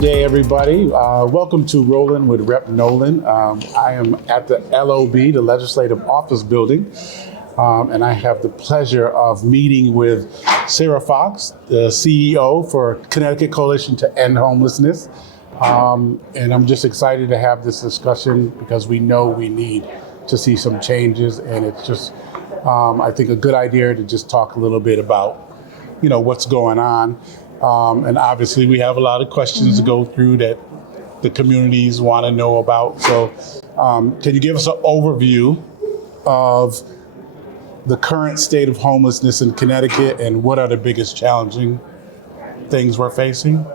day, everybody. Welcome to Rollin with Rep. Nolan. I am at the LOB, the Legislative Office Building, and I have the pleasure of meeting with Sarah Fox, the CEO for Connecticut Coalition to End Homelessness. And I'm just excited to have this discussion because we know we need to see some changes, and it's just, I think, a good idea to just talk a little bit about, what's going on. And obviously we have a lot of questions to go through that the communities want to know about. So can you give us an overview of the current state of homelessness in Connecticut and what are the biggest challenging things we're facing?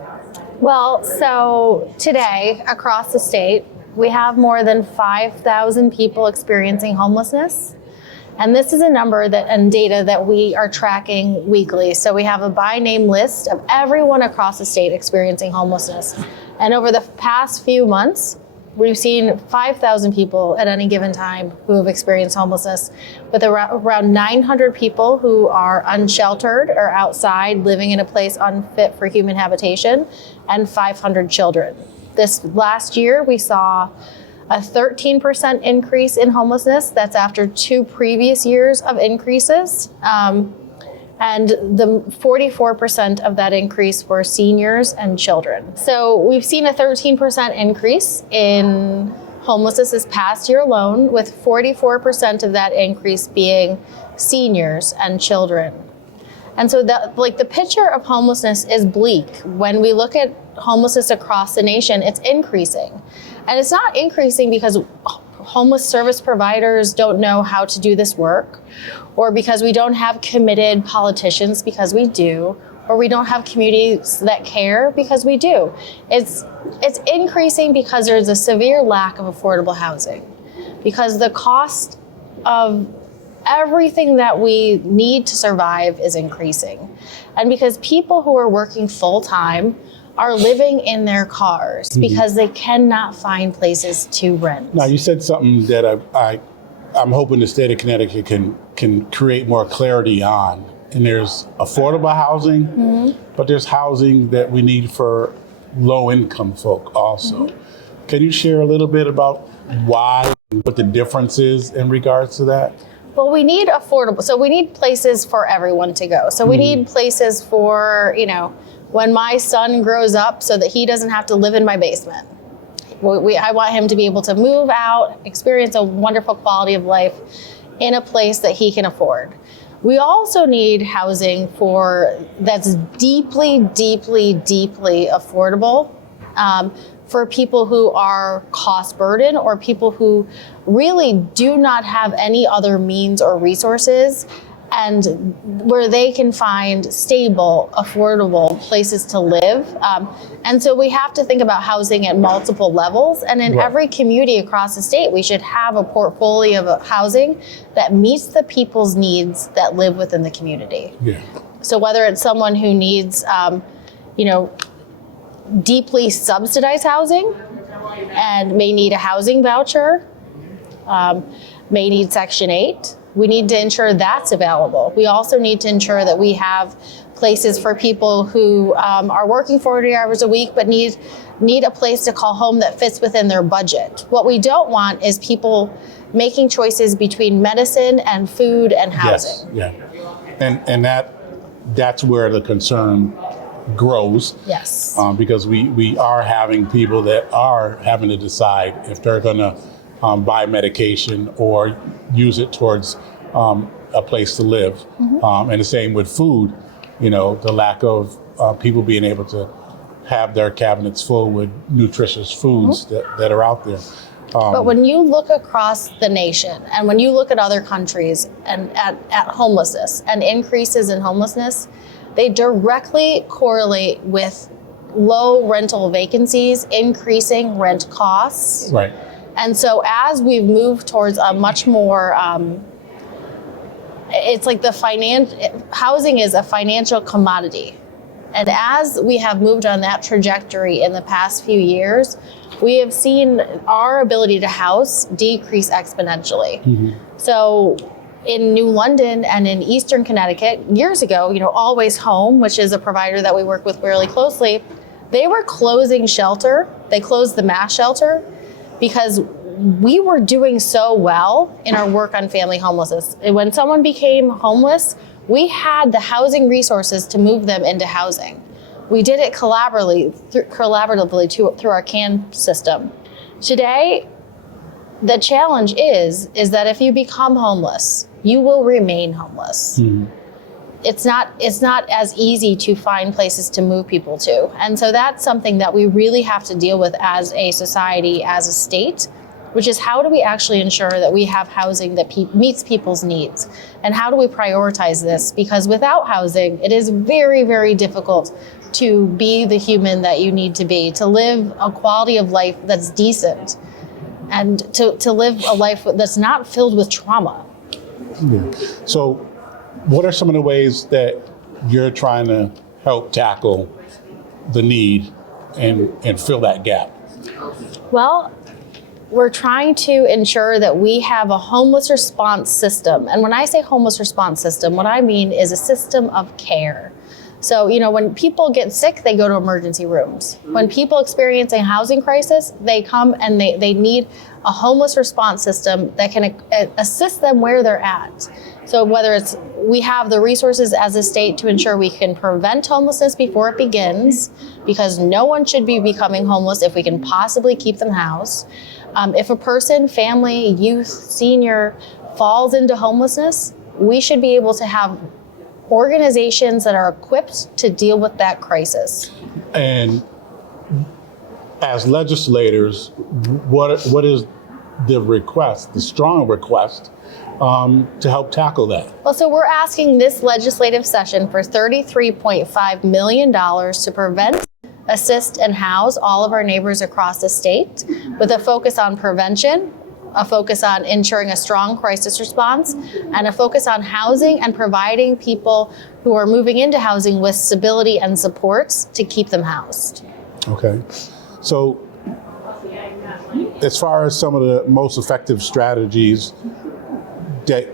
Well, so today across the state, we have more than 5,000 people experiencing homelessness. And this is a number and data that we are tracking weekly. So we have a by name list of everyone across the state experiencing homelessness. And over the past few months, we've seen 5,000 people at any given time who have experienced homelessness, with around 900 people who are unsheltered or outside living in a place unfit for human habitation, and 500 children. This last year, we saw a 13% increase in homelessness. That's after 2 previous years of increases. And the 44% of that increase were seniors and children. So we've seen a 13% increase in homelessness this past year alone, with 44% of that increase being seniors and children. And so the picture of homelessness is bleak. When we look at homelessness across the nation, it's increasing. And it's not increasing because homeless service providers don't know how to do this work, or because we don't have committed politicians, because we do, or we don't have communities that care, because we do. It's increasing because there's a severe lack of affordable housing, because the cost of everything that we need to survive is increasing, and because people who are working full-time are living in their cars because they cannot find places to rent. Now, you said something that I'm hoping the state of Connecticut can create more clarity on. And there's affordable housing, but there's housing that we need for low-income folk also. Can you share a little bit about why, what the difference is in regards to that? Well, we need affordable, so we need places for everyone to go. So we need places for, when my son grows up, so that he doesn't have to live in my basement. I want him to be able to move out, experience a wonderful quality of life in a place that he can afford. We also need housing that's deeply, deeply, deeply affordable for people who are cost burdened, or people who really do not have any other means or resources, and where they can find stable, affordable places to live. And so we have to think about housing at multiple levels. And in every community across the state, we should have a portfolio of housing that meets the people's needs that live within the community. Yeah. So whether it's someone who needs, deeply subsidized housing and may need a housing voucher, may need Section 8, we need to ensure that's available. We also need to ensure that we have places for people who are working 40 hours a week but need a place to call home that fits within their budget. What we don't want is people making choices between medicine and food and housing. Yes, yeah. And that's where the concern grows. Yes. Because we are having people that are having to decide if they're going to buy medication or use it towards a place to live. And the same with food, the lack of people being able to have their cabinets full with nutritious foods that are out there. But when you look across the nation, and when you look at other countries and at homelessness and increases in homelessness, they directly correlate with low rental vacancies, increasing rent costs. Right. And so as we've moved towards a much more, it's like housing is a financial commodity. And as we have moved on that trajectory in the past few years, we have seen our ability to house decrease exponentially. So in New London and in Eastern Connecticut, years ago, Always Home, which is a provider that we work with really closely, They were closing shelter. They closed the mass shelter because we were doing so well in our work on family homelessness. And when someone became homeless, we had the housing resources to move them into housing. We did it collaboratively through our CAN system. Today, the challenge is that if you become homeless, you will remain homeless. Mm-hmm. It's not as easy to find places to move people to. And so that's something that we really have to deal with as a society, as a state, which is how do we actually ensure that we have housing that meets people's needs? And how do we prioritize this? Because without housing, it is very, very difficult to be the human that you need to be, to live a quality of life that's decent, and to live a life that's not filled with trauma. Yeah. So what are some of the ways that you're trying to help tackle the need and fill that gap? Well, we're trying to ensure that we have a homeless response system. And when I say homeless response system, what I mean is a system of care. So, when people get sick, they go to emergency rooms. When people experience a housing crisis, they come and they need a homeless response system that can assist them where they're at. So whether it's, we have the resources as a state to ensure we can prevent homelessness before it begins, because no one should be becoming homeless if we can possibly keep them housed. If a person, family, youth, senior falls into homelessness, we should be able to have organizations that are equipped to deal with that crisis. And as legislators, what is the request, the strong request, to help tackle that? Well, so we're asking this legislative session for $33.5 million to prevent, assist, and house all of our neighbors across the state, with a focus on prevention, a focus on ensuring a strong crisis response, and a focus on housing and providing people who are moving into housing with stability and supports to keep them housed. Okay. So as far as some of the most effective strategies that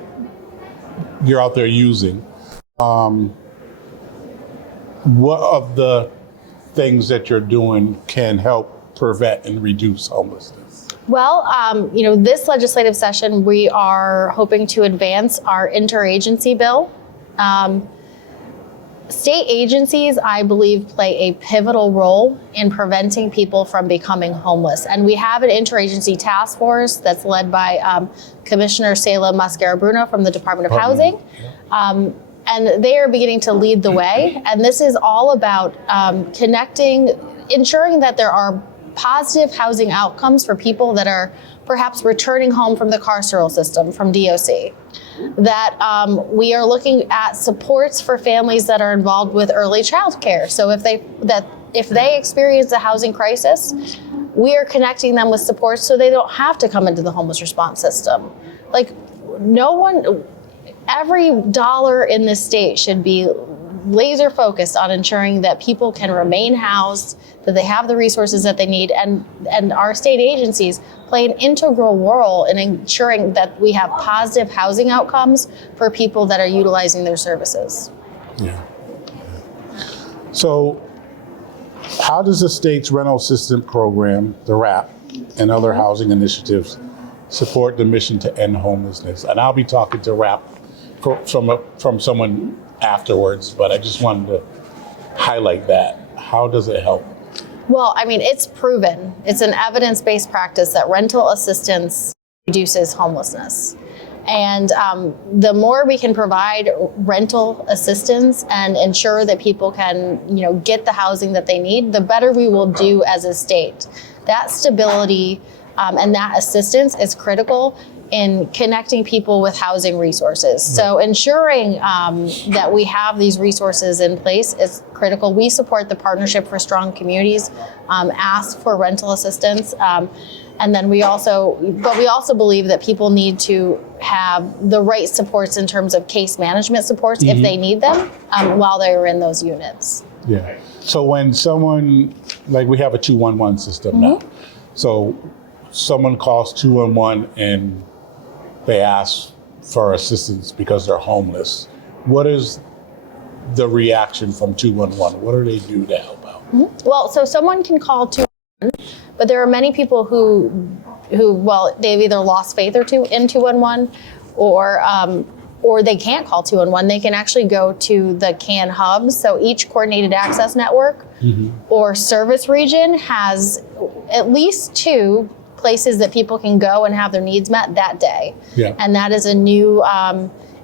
you're out there using, what of the things that you're doing can help prevent and reduce homelessness? Well, this legislative session, we are hoping to advance our interagency bill. State agencies, I believe, play a pivotal role in preventing people from becoming homeless. And we have an interagency task force that's led by Commissioner Selah Mascara-Bruno from the Department of Housing. And they are beginning to lead the way. And this is all about ensuring that there are positive housing outcomes for people that are perhaps returning home from the carceral system, from DOC. That we are looking at supports for families that are involved with early child care. So if they experience a housing crisis, we are connecting them with supports so they don't have to come into the homeless response system. Every dollar in this state should be laser focused on ensuring that people can remain housed, that they have the resources that they need, and our state agencies play an integral role in ensuring that we have positive housing outcomes for people that are utilizing their services. Yeah. So how does the state's rental assistance program, the RAP, and other housing initiatives support the mission to end homelessness? And I'll be talking to RAP from someone afterwards, but I just wanted to highlight that. How does it help? Well, it's proven. It's an evidence-based practice that rental assistance reduces homelessness. And the more we can provide rental assistance and ensure that people can, get the housing that they need, the better we will do as a state. That stability and that assistance is critical in connecting people with housing resources. So ensuring that we have these resources in place is critical. We support the Partnership for Strong Communities, ask for rental assistance. And then we also believe that people need to have the right supports in terms of case management supports if they need them while they're in those units. Yeah. So when someone, we have a 211 system now. So someone calls 211 and they ask for assistance because they're homeless. What is the reaction from 211? What do they do to help out? Well, so someone can call 211, but there are many people who well, they've either lost faith in 211, or they can't call 211. They can actually go to the CAN hubs. So each coordinated access network or service region has at least 2 places that people can go and have their needs met that day. Yeah. And that is a new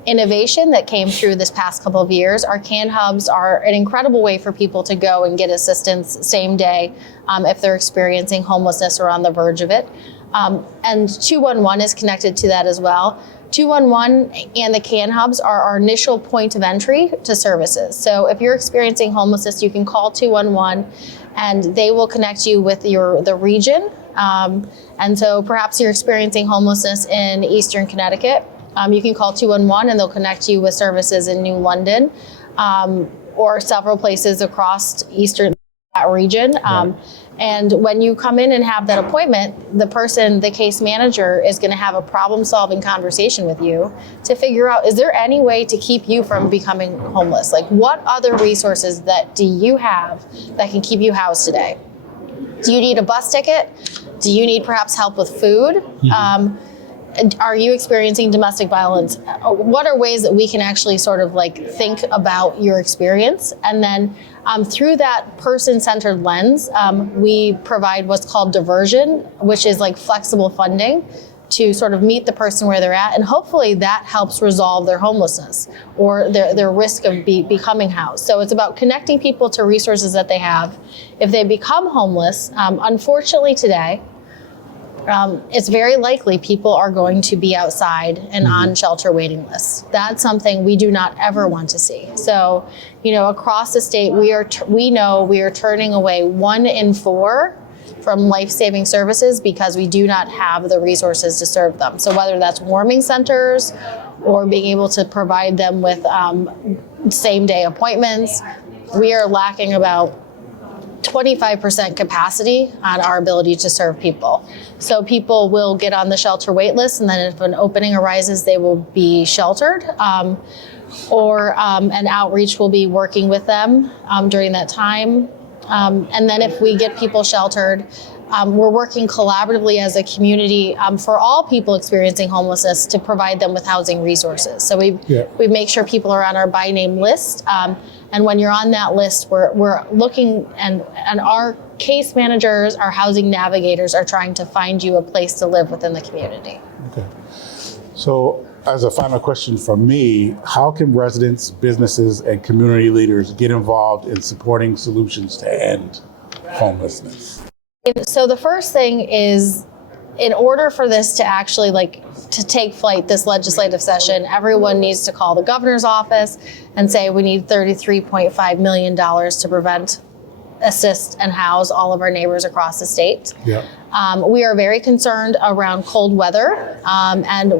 innovation that came through this past couple of years. Our CAN hubs are an incredible way for people to go and get assistance same day if they're experiencing homelessness or on the verge of it. And 211 is connected to that as well. 211 and the CAN hubs are our initial point of entry to services. So if you're experiencing homelessness, you can call 211 and they will connect you with the region. And so perhaps you're experiencing homelessness in Eastern Connecticut. You can call 211 and they'll connect you with services in New London or several places across Eastern region. And when you come in and have that appointment, the case manager is going to have a problem-solving conversation with you to figure out, is there any way to keep you from becoming homeless? Like, what other resources do you have that can keep you housed today? Do you need a bus ticket? Do you need perhaps help with food? Are you experiencing domestic violence? What are ways that we can actually sort of like think about your experience? And then through that person-centered lens, we provide what's called diversion, which is like flexible funding to sort of meet the person where they're at. And hopefully that helps resolve their homelessness or their risk of becoming housed. So it's about connecting people to resources that they have. If they become homeless, unfortunately today, it's very likely people are going to be outside and on shelter waiting lists. That's something we do not ever want to see. So, across the state, we know we are turning away 1 in 4 from life-saving services because we do not have the resources to serve them. So whether that's warming centers or being able to provide them with same-day appointments, we are lacking about 25% capacity on our ability to serve people. So people will get on the shelter wait list, and then if an opening arises, they will be sheltered, or an outreach will be working with them during that time. And then if we get people sheltered, we're working collaboratively as a community for all people experiencing homelessness to provide them with housing resources. So we make sure people are on our by name list. And when you're on that list, we're looking, and our case managers, our housing navigators are trying to find you a place to live within the community. Okay. So as a final question from me, how can residents, businesses, and community leaders get involved in supporting solutions to end homelessness? So the first thing is, in order for this to actually to take flight, this legislative session, everyone needs to call the governor's office and say we need $33.5 million to prevent, assist, and house all of our neighbors across the state. Yeah. We are very concerned around cold weather and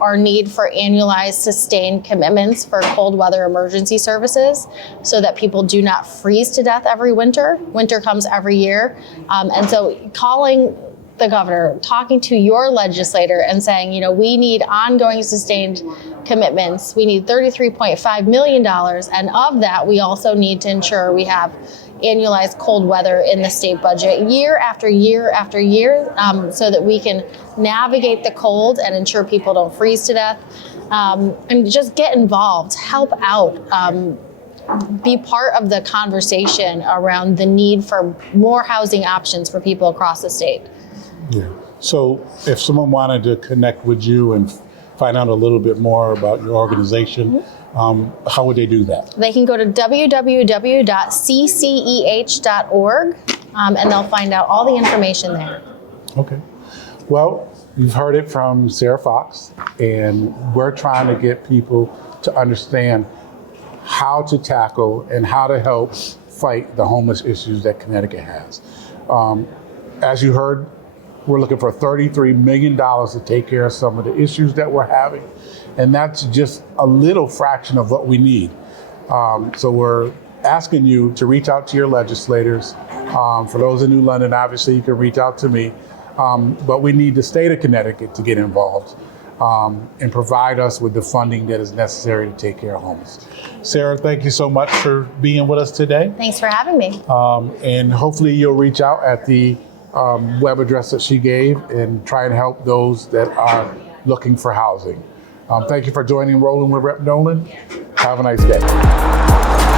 our need for annualized sustained commitments for cold weather emergency services so that people do not freeze to death every winter. Winter comes every year. And so calling the governor, talking to your legislator and saying, we need ongoing sustained commitments. We need $33.5 million. And of that, we also need to ensure we have annualized cold weather in the state budget year after year after year, so that we can navigate the cold and ensure people don't freeze to death, and just get involved, help out, be part of the conversation around the need for more housing options for people across the state. Yeah. So if someone wanted to connect with you and find out a little bit more about your organization, how would they do that? They can go to www.cceh.org, and they'll find out all the information there. Okay. Well, you've heard it from Sarah Fox, and we're trying to get people to understand how to tackle and how to help fight the homeless issues that Connecticut has. As you heard, we're looking for $33 million to take care of some of the issues that we're having. And that's just a little fraction of what we need. So we're asking you to reach out to your legislators. For those in New London, obviously you can reach out to me. But we need the state of Connecticut to get involved. and provide us with the funding that is necessary to take care of homeless. Sarah, thank you so much for being with us today. Thanks for having me. And hopefully you'll reach out at the web address that she gave and try and help those that are looking for housing. Thank you for joining Rollin with Rep. Nolan. Have a nice day.